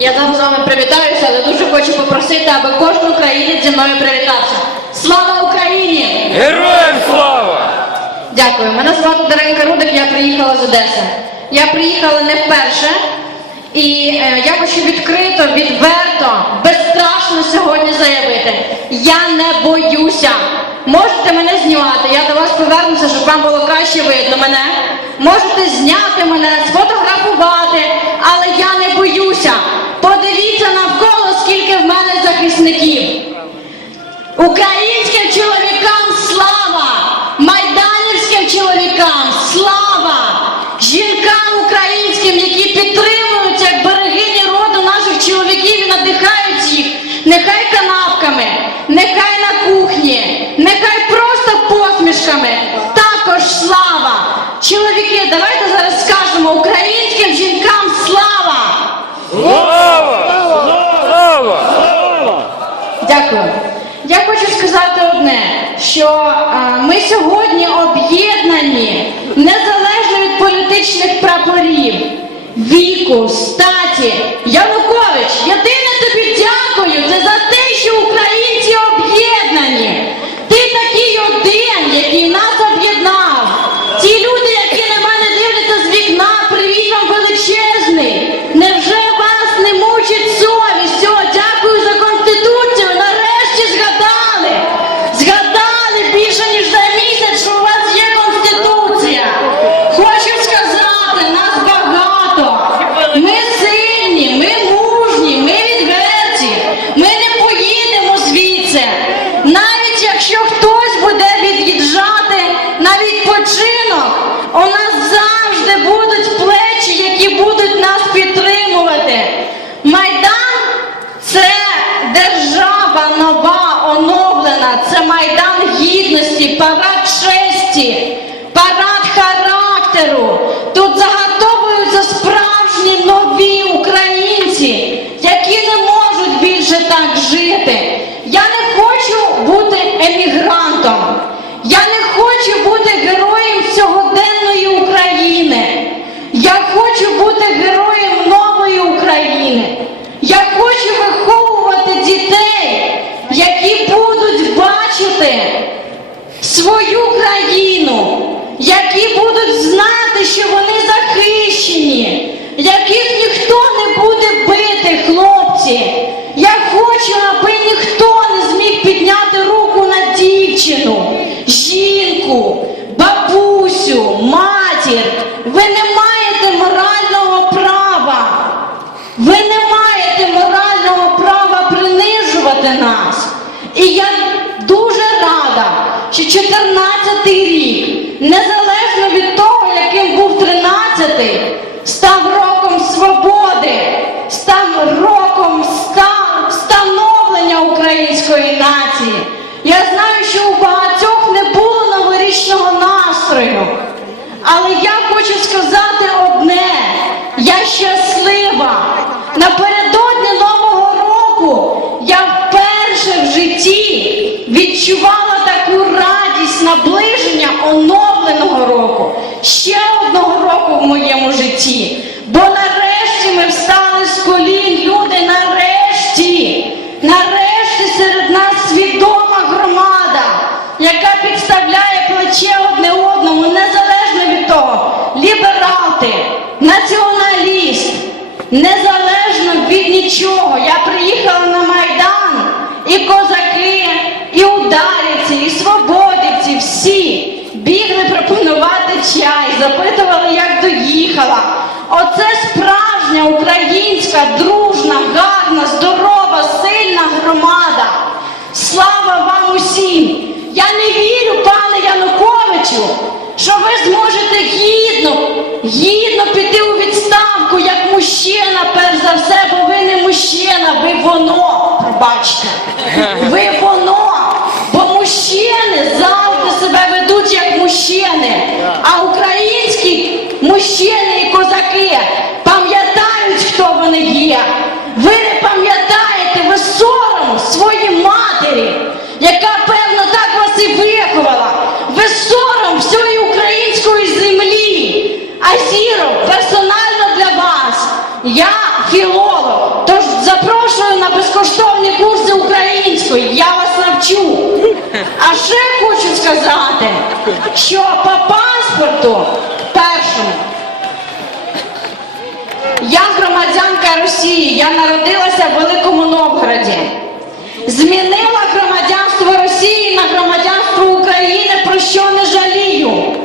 Я зараз з вами привітаюся, але дуже хочу попросити, аби кожен українець зі мною привітався. Слава Україні! Героям слава! Дякую. Мене звати Даринка Рудик, я приїхала з Одеси. Я приїхала не вперше, і е, я хочу відкрито, відверто, безстрашно сьогодні заявити. Я не боюся. Можете мене знімати, я до вас повернуся, щоб вам було краще видно мене. Можете зняти мене, сфотографувати, але я не боюся. Подивіться навколо, скільки в мене захисників. Українським чоловікам слава! Майданівським чоловікам слава! Жінкам українським, які підтримують як берегині роду наших чоловіків і надихають їх, нехай канапками, нехай на кухні, нехай просто посмішками. Також слава! Чоловіки, давайте зараз скажемо українським жінкам слава! Слава! Слава! Дякую. Я хочу сказати одне, що е, ми сьогодні об'єднані незалежно від політичних прапорів, віку, статі. Янукович, єдине держава нова, оновлена, це майдан гідності, парад честі, парад характеру. Тут заготовуються справжні нові українці, які не можуть більше так жити. Я не хочу бути емігрантом. Я не хочу бути героєм сьогоденної України. Я хочу бути героєм нової України. Я хочу виховувати дітей, які будуть бачити свою країну, які будуть знати, що вони захищені, яких ніхто не буде бити, хлопці. Я хочу, аби ніхто не зміг підняти руку на дівчину, жінку, бабусю, матір. Ви не маєте морального права. Ви не маєте морального права принижувати нас. І я дуже рада, що 14 рік, незалежно від того, яким був 13-й, став роком свободи, став роком ста- становлення української нації. Я знаю, що у багатьох не було новорічного настрою. Але я хочу сказати одне: я щаслива. Напередодні Нового року я вперше в житті відчувала таку радість наближення оновленого року, ще одного року в моєму житті. Бо нарешті ми встали з колін, люди, нарешті, нарешті серед нас свідома громада, яка підставляє плече одне одному, незалежно від того, ліберал ти, націоналіст, незалежно від нічого. Я приїхала на Майдан, і козаки, і і свободівці, всі бігли пропонувати чай, запитували, як доїхала. Оце справжня українська, дружна, гарна, здорова, сильна громада. Слава вам усім! Я не вірю, пане Януковичу, що ви зможете гідно, гідно піти у відставку як мужчина, перш за все, бо ви не мужчина, ви воно, пробачте. Ви воно. Бо мужчини завжди себе ведуть як мужчини. А українські мужчини і козаки пам'ятають, хто вони є. Ви не пам'ятаєте, ви сором своїй матері, яка певно так вас і виховала. Ви сором всієї української землі. А зіро персонально для вас. Я філолог, то Запрошую на безкоштовні курси української. Я вас навчу. Ще хочу сказати, що по паспорту першому я громадянка Росії, я народилася в Великому Новгороді. Змінила громадянство Росії на громадянство України, про що не жалію.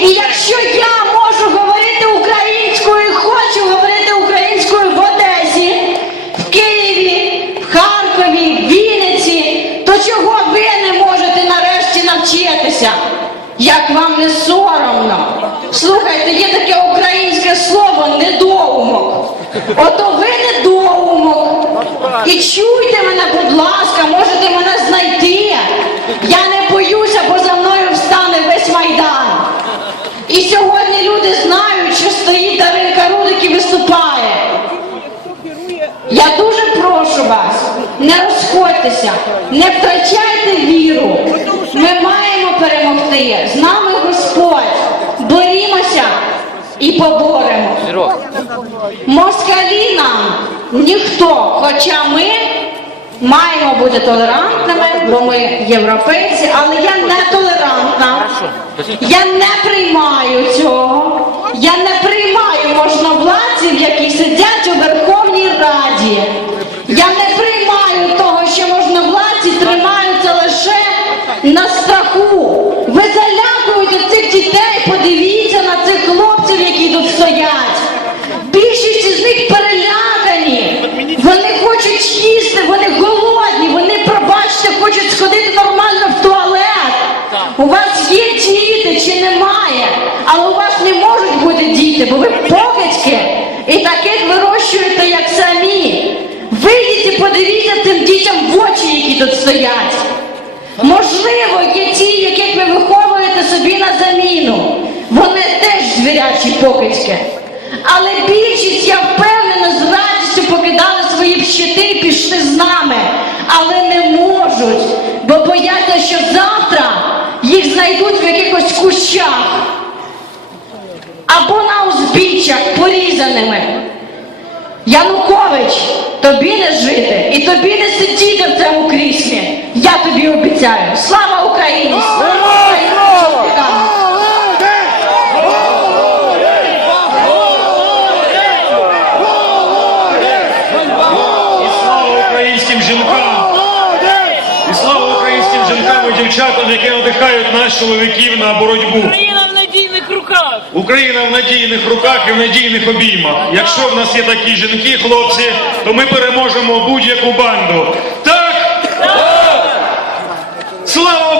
І якщо я можу говорити українською, і хочу говорити українською в Одесі, в Києві, в Харкові, в Вінниці, то чого ви не можете нарешті навчитися? Як вам не соромно? Слухайте, є таке українське слово недоумок. Ото ви недоумок. І чуйте мене, будь ласка, можете мене знайти. Я не боюся, бо за мною встане весь майдан. І сьогодні люди знають, що стоїть Даринка Рудик і виступає. Я дуже прошу вас, не розходьтеся, не втрачайте віру. Ми маємо перемогти. З нами Господь. Борімося і поборемо. Москалі нам ніхто, хоча ми маємо бути толерантними, бо ми європейці, але я не толерантна. Я не приймаю цього. Я не приймаю можновладців, які сидять у Верховній У вас є діти чи немає, але у вас не можуть бути діти, бо ви покидьки і таких вирощуєте, як самі. Вийдіть і подивіться тим дітям в очі, які тут стоять. Можливо, є ті, яких ви виховуєте собі на заміну. Вони теж звірячі покидьки. Але більшість, я впевнена, з радістю покидали свої щити і пішли з нами. Але не можуть, бо бояться, що завтра їх знайдуть в якихось кущах або на узбіччях порізаними. Янукович, тобі не жити і тобі не сидіти в цьому кріслі. Я тобі обіцяю. Слава Україні! дівчатам, які надихають нас чоловіків на боротьбу. Україна в надійних руках. Україна в надійних руках і в надійних обіймах. Якщо в нас є такі жінки, хлопці, то ми переможемо будь-яку банду. Так! так! Слава!